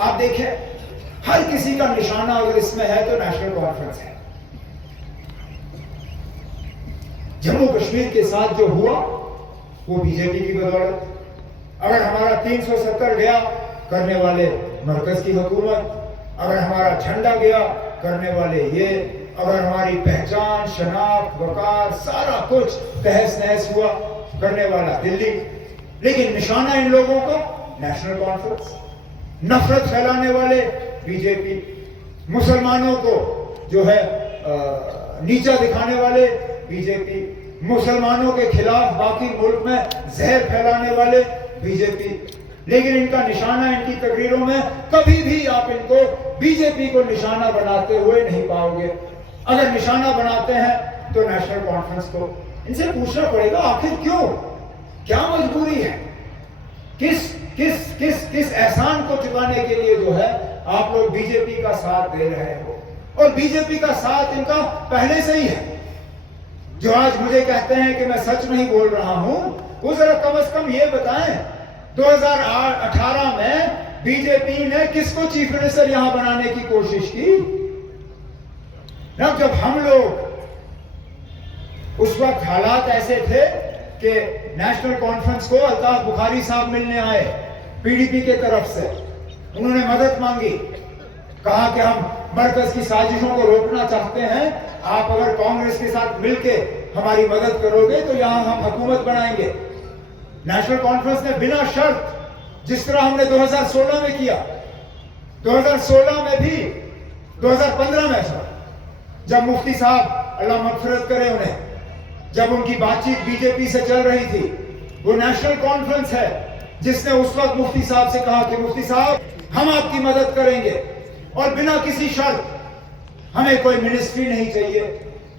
आप देखें, हर किसी का निशाना अगर इसमें है तो नेशनल कॉन्फ्रेंस है। जम्मू कश्मीर के साथ जो हुआ वो बीजेपी की बदौलत। अगर हमारा 370 गया, करने वाले मरकज की हुकूमत। अगर हमारा झंडा गया, करने वाले ये। अगर हमारी पहचान, शनाख्त, वकार, सारा कुछ तहस नहस हुआ, करने वाला दिल्ली। लेकिन निशाना इन लोगों का नेशनल कॉन्फ्रेंस। नफरत फैलाने वाले बीजेपी, मुसलमानों को जो है नीचा दिखाने वाले बीजेपी, मुसलमानों के खिलाफ बाकी मुल्क में जहर फैलाने वाले बीजेपी। लेकिन इनका निशाना इनकी तकरीरों में कभी भी आप इनको बीजेपी को निशाना बनाते हुए नहीं पाओगे। अगर निशाना बनाते हैं तो नेशनल कॉन्फ्रेंस को। इनसे पूछना पड़ेगा आखिर क्यों, क्या मजबूरी है, किस किस किस किस एहसान को चुकाने के लिए जो है आप लोग बीजेपी का साथ दे रहे हो। और बीजेपी का साथ इनका पहले से ही है। जो आज मुझे कहते हैं कि मैं सच नहीं बोल रहा हूं, वो जरा कम से कम ये बताएं 2018 में बीजेपी ने किसको चीफ मिनिस्टर यहां बनाने की कोशिश की। जब हम लोग उस वक्त हालात ऐसे थे कि नेशनल कॉन्फ्रेंस को अल्ताफ बुखारी साहब मिलने आए पीडीपी के तरफ से। उन्होंने मदद मांगी, कहा कि हम मरकज की साजिशों को रोकना चाहते हैं, आप अगर कांग्रेस के साथ मिलके हमारी मदद करोगे तो यहां हम हुकूमत बनाएंगे। नेशनल कॉन्फ्रेंस ने बिना शर्त, जिस तरह हमने 2016 में किया, 2016 में भी, 2015 में सर, जब मुफ्ती साहब अल्लाह मगफिरत करे उन्हें, जब उनकी बातचीत बीजेपी से चल रही थी, वो नेशनल कॉन्फ्रेंस है जिसने उस वक्त मुफ्ती साहब से कहा कि मुफ्ती साहब हम आपकी मदद करेंगे और बिना किसी शर्त, हमें कोई मिनिस्ट्री नहीं चाहिए,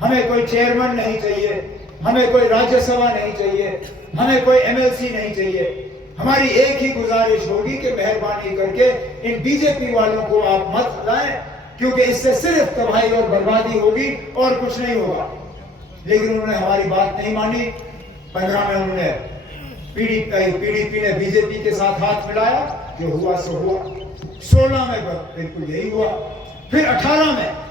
हमें कोई चेयरमैन नहीं चाहिए, हमें कोई राज्यसभा नहीं चाहिए, हमें कोई एमएलसी नहीं चाहिए। हमारी एक ही गुजारिश होगी कि मेहरबानी करके इन बीजेपी वालों को आप मत लाएं, क्योंकि इससे सिर्फ तबाही और बर्बादी होगी और कुछ नहीं होगा। लेकिन उन्होंने हमारी बात नहीं मानी। 15 में उन्होंने पीडीपी ने बीजेपी के साथ हाथ मिलाया, जो हुआ सो हुआ। 16 में बिल्कुल यही हुआ। फिर 18 में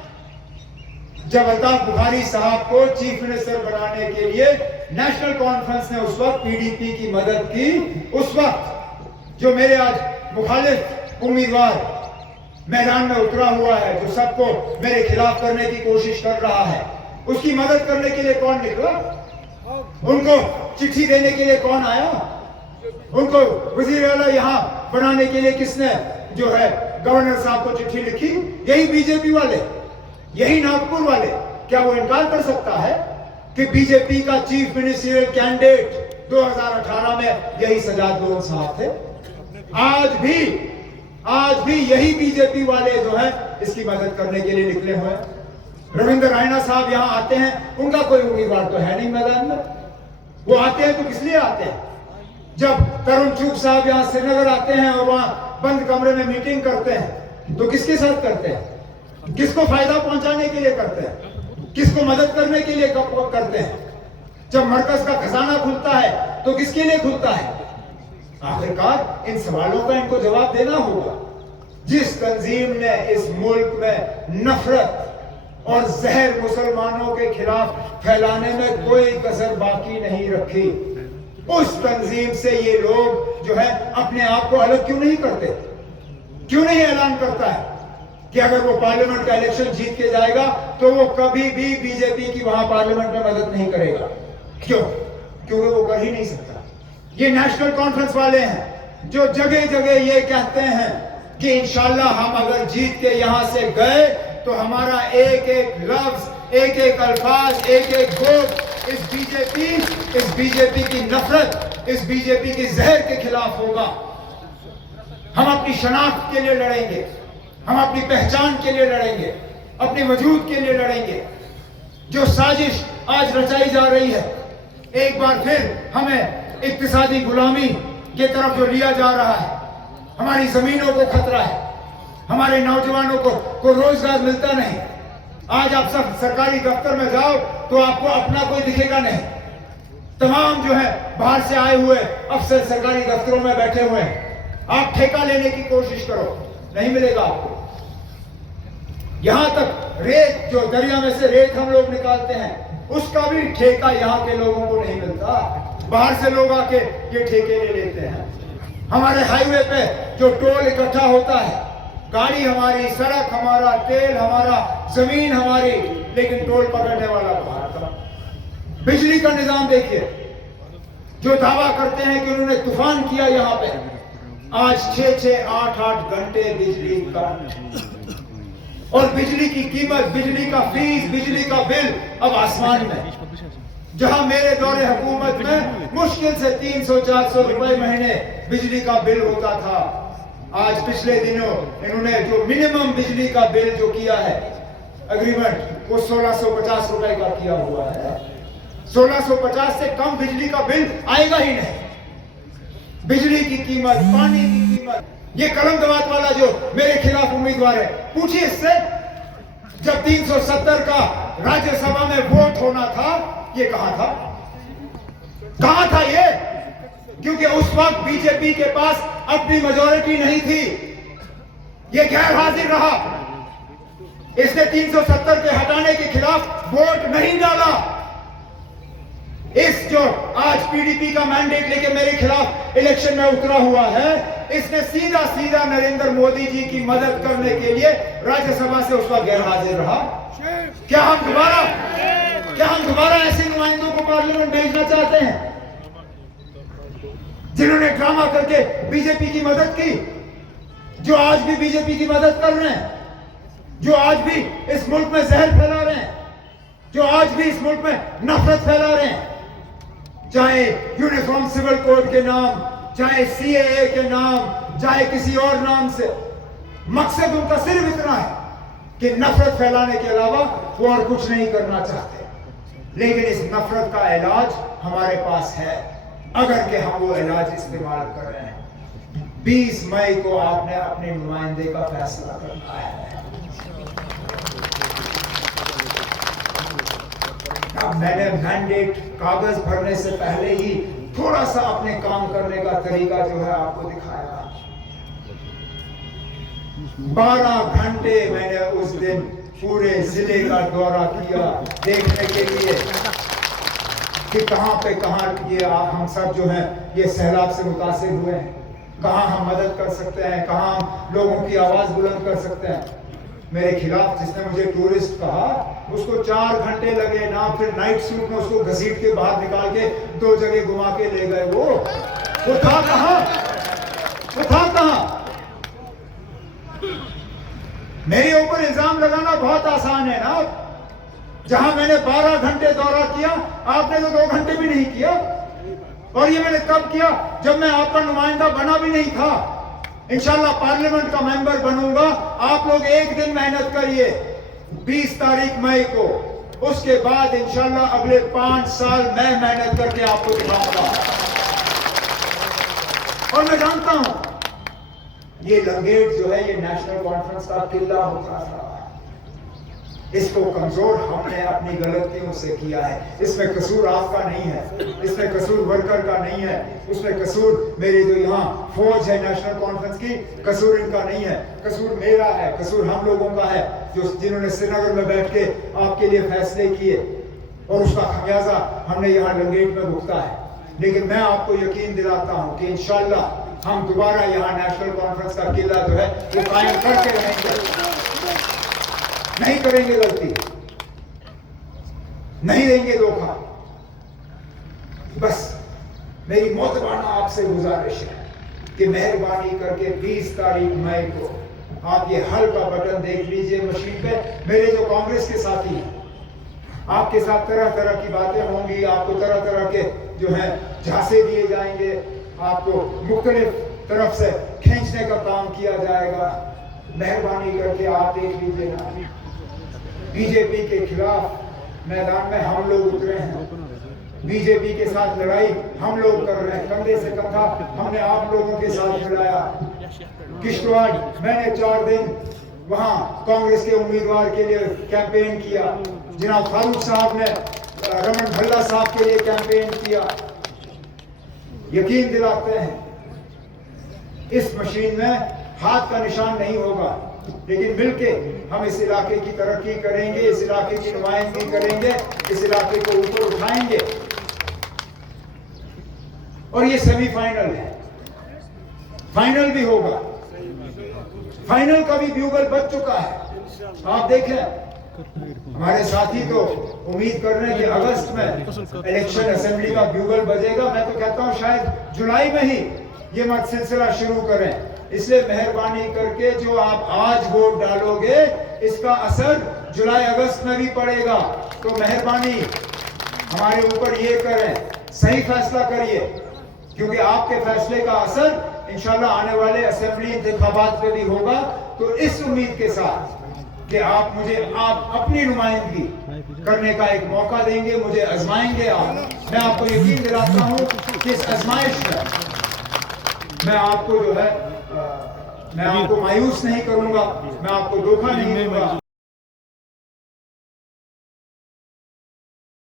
जब अल्ताफ बुखारी साहब को चीफ मिनिस्टर बनाने के लिए नेशनल कॉन्फ्रेंस ने उस वक्त पीडीपी की मदद की, उस वक्त जो मेरे आज मुखालिफ उम्मीदवार मैदान में उतरा हुआ है, जो सबको मेरे खिलाफ करने की कोशिश कर रहा है, उसकी मदद करने के लिए कौन निकला? उनको चिट्ठी देने के लिए कौन आया? उनको वजीर आला यहां बनाने के लिए किसने जो है गवर्नर साहब को चिट्ठी लिखी? यही बीजेपी वाले, यही नागपुर वाले। क्या वो इनकार कर सकता है कि बीजेपी का चीफ मिनिस्टरियल कैंडिडेट 2018 में यही सजाद लोन साहब थे? आज भी यही बीजेपी वाले जो है इसकी मदद करने के लिए निकले हुए हैं। रविंद्र रायना साहब यहां आते हैं, उनका कोई उम्मीदवार तो है नहीं मैदान में। वो आते हैं तो किस लिए आते हैं? जब तरुण चुग साहब यहां श्रीनगर आते हैं और वहां बंद कमरे में मीटिंग करते हैं, तो किसके साथ करते हैं? किसको फायदा पहुंचाने के लिए करते हैं? किसको मदद करने के लिए करते हैं? जब मरकज का खजाना खुलता है तो किसके लिए खुलता है? आखिरकार इन सवालों का इनको जवाब देना होगा। जिस तंजीम ने इस मुल्क में नफरत और जहर मुसलमानों के खिलाफ फैलाने में कोई कसर बाकी नहीं रखी, उस तंजीम से ये लोग जो है अपने आप को अलग क्यों नहीं करते? क्यों नहीं ऐलान करता है कि अगर वो पार्लियामेंट का इलेक्शन जीत के जाएगा तो वो कभी भी बीजेपी की वहां पार्लियामेंट में मदद नहीं करेगा? क्यों? क्योंकि वो कर ही नहीं सकता। ये नेशनल कॉन्फ्रेंस वाले हैं जो जगह जगह ये कहते हैं कि इंशाल्लाह हम अगर जीत के यहां से गए तो हमारा एक एक लफ्ज, एक एक अल्फाज, एक एक वोट इस बीजेपी की नफरत, इस बीजेपी की जहर के खिलाफ होगा। हम अपनी शनाख्त के लिए लड़ेंगे, हम अपनी पहचान के लिए लड़ेंगे, अपने वजूद के लिए लड़ेंगे। जो साजिश आज रचाई जा रही है, एक बार फिर हमें इक्तिसादी गुलामी की तरफ जो लिया जा रहा है, हमारी जमीनों को खतरा है, हमारे नौजवानों को रोजगार मिलता नहीं। आज आप सब सरकारी दफ्तर में जाओ तो आपको अपना कोई दिखेगा नहीं। तमाम जो है बाहर से आए हुए अफसर सरकारी दफ्तरों में बैठे हुए हैं। आप ठेका लेने की कोशिश करो, नहीं मिलेगा आपको। यहां तक रेत, जो दरिया में से रेत हम लोग निकालते हैं, उसका भी ठेका यहाँ के लोगों को नहीं मिलता। बाहर से लोग आके ये ठेके ले लेते हैं। हमारे हाईवे पे जो टोल इकट्ठा होता है, गाड़ी हमारी, सड़क हमारा, तेल हमारा, जमीन हमारी, लेकिन टोल पकड़ने वाला बाहर का। बिजली का निजाम देखिए, जो दावा करते हैं कि उन्होंने तूफान किया यहाँ पे, आज 6-6, 8-8 घंटे बिजली का, और बिजली की कीमत, बिजली का फीस, बिजली का बिल अब आसमान में। जहां मेरे दौरे हुकूमत में मुश्किल से 300-400 रुपए महीने बिजली का बिल होता था, आज पिछले दिनों इन्होंने जो मिनिमम बिजली का बिल जो किया है एग्रीमेंट, वो 1650 रुपए का किया हुआ है। 1650 से कम बिजली का बिल आएगा ही नहीं। बिजली की कीमत, पानी की कीमत, ये कलमदवात वाला जो मेरे खिलाफ उम्मीदवार है, पूछिए इससे, जब 370 का राज्यसभा में वोट होना था, ये कहां था? कहां था ये? क्योंकि उस वक्त बीजेपी के पास अपनी मेजॉरिटी नहीं थी, ये गैर हाजिर रहा। इसने 370 के हटाने के खिलाफ वोट नहीं डाला। इस जो आज पीडीपी का मैंडेट लेके मेरे खिलाफ इलेक्शन में उतरा हुआ है, इसने सीधा सीधा नरेंद्र मोदी जी की मदद करने के लिए राज्यसभा से उस वक्त गैर हाजिर रहा। क्या हम दोबारा ऐसे नुमाइंदों को पार्लियामेंट भेजना चाहते हैं जिन्होंने ड्रामा करके बीजेपी की मदद की, जो आज भी बीजेपी की मदद कर रहे हैं, जो आज भी इस मुल्क में जहर फैला रहे हैं, जो आज भी इस मुल्क में नफरत फैला रहे हैं, चाहे यूनिफॉर्म सिविल कोड के नाम, चाहे सीएए के नाम, चाहे किसी और नाम से। मकसद उनका सिर्फ इतना है कि नफरत फैलाने के अलावा वो और कुछ नहीं करना चाहते। लेकिन इस नफरत का इलाज हमारे पास है, अगर के हम वो इलाज इस्तेमाल कर रहे हैं। 20 मई को आपने अपने नुमाइंदे का फैसला करना है। अब मैंने मैंडेट कागज भरने से पहले ही थोड़ा सा अपने काम करने का तरीका जो है आपको दिखाया। 12 घंटे मैंने उस दिन पूरे जिले का दौरा किया, देखने के लिए कि कहां पे ये हम सब जो हैं ये सैलाब से मुतासिर हुए हैं, कहां हम मदद कर सकते हैं, कहां हम लोगों की आवाज बुलंद कर सकते हैं। मेरे खिलाफ जिसने मुझे टूरिस्ट कहा, उसको 4 घंटे लगे ना, फिर नाइट सूट में उसको घसीट के बाहर निकाल के 2 जगह घुमा के ले गए। वो था कहां? मेरे ऊपर इल्जाम लगाना बहुत आसान है ना। जहां मैंने 12 घंटे दौरा किया, आपने तो 2 घंटे भी नहीं किया। और ये मैंने कब किया? जब मैं आपका नुमाइंदा बना भी नहीं था। इंशाल्लाह पार्लियामेंट का मेंबर बनूंगा। आप लोग एक दिन मेहनत करिए 20 तारीख मई को, उसके बाद इंशाल्लाह अगले 5 साल मैं मेहनत करके आपको दिखाऊंगा। और मैं जानता हूं ये लंगेट जो है ये नेशनल कॉन्फ्रेंस का किला होता था, इसको कमजोर हमने अपनी गलतियों से किया है। इसमें कसूर आपका नहीं है, इसमें कसूर वर्कर का नहीं है, उसमें कसूर मेरे जो यहाँ फौज है नेशनल कॉन्फ्रेंस की, कसूर इनका नहीं है, कसूर मेरा है, कसूर हम लोगों का है जो जिन्होंने श्रीनगर में बैठ के आपके लिए फैसले किए, और उसका खमियाजा हमने यहाँ लंगेट में भुगता है। लेकिन मैं आपको यकीन दिलाता हूँ कि इंशाल्लाह हम दोबारा यहाँ नेशनल कॉन्फ्रेंस का किला जो है वो कायम करके रहेंगे, नहीं करेंगे गलती, नहीं देंगे धोखा। बस मेरी मोहतबाना आपसे गुजारिश है कि मेहरबानी करके 20 तारीख मई को आप ये हल का बटन देख लीजिए मशीन पे। मेरे जो कांग्रेस के साथी हैं, आपके साथ तरह तरह की बातें होंगी, आपको तरह तरह के जो है झांसे दिए जाएंगे, आपको मुख्तलिफ तरफ से खींचने का काम किया जाएगा। मेहरबानी करके आप देख लीजिए ना, बीजेपी के खिलाफ मैदान में हम लोग उतरे हैं, बीजेपी के साथ लड़ाई हम लोग कर रहे हैं, कंधे से कंधा हमने आप लोगों के साथ मिलाया। किश्तवाड़ मैंने 4 दिन वहां कांग्रेस के उम्मीदवार के लिए कैंपेन किया, जनाब फारूक साहब ने रमन भल्ला साहब के लिए कैंपेन किया। यकीन दिलाते हैं इस मशीन में हाथ का निशान नहीं होगा, लेकिन मिलके हम इस इलाके की तरक्की करेंगे, इस इलाके की नुमाइंदगी करेंगे, इस इलाके को ऊपर उठाएंगे। और ये सेमीफाइनल है, फाइनल भी होगा। फाइनल का भी ब्यूगल बज चुका है। आप देखें, हमारे साथी तो उम्मीद कर रहे हैं कि अगस्त में इलेक्शन असेंबली का ब्यूगल बजेगा। मैं तो कहता हूं शायद जुलाई में ही ये मत सिलसिला शुरू करें। इसलिए मेहरबानी करके जो आप आज वोट डालोगे, इसका असर जुलाई अगस्त में भी पड़ेगा। तो मेहरबानी हमारे ऊपर ये करें, सही फैसला करिए, क्योंकि आपके फैसले का असर इंशाल्लाह आने वाले असेंबली इंतखाबात पे भी होगा। तो इस उम्मीद के साथ कि आप अपनी नुमाइंदगी करने का एक मौका देंगे, मुझे आजमाएंगे आप, मैं आपको यकीन दिलाता हूं कि इस आजमाइश में मैं आपको जो है मैं आपको मायूस नहीं करूंगा, मैं आपको धोखा नहीं दूंगा।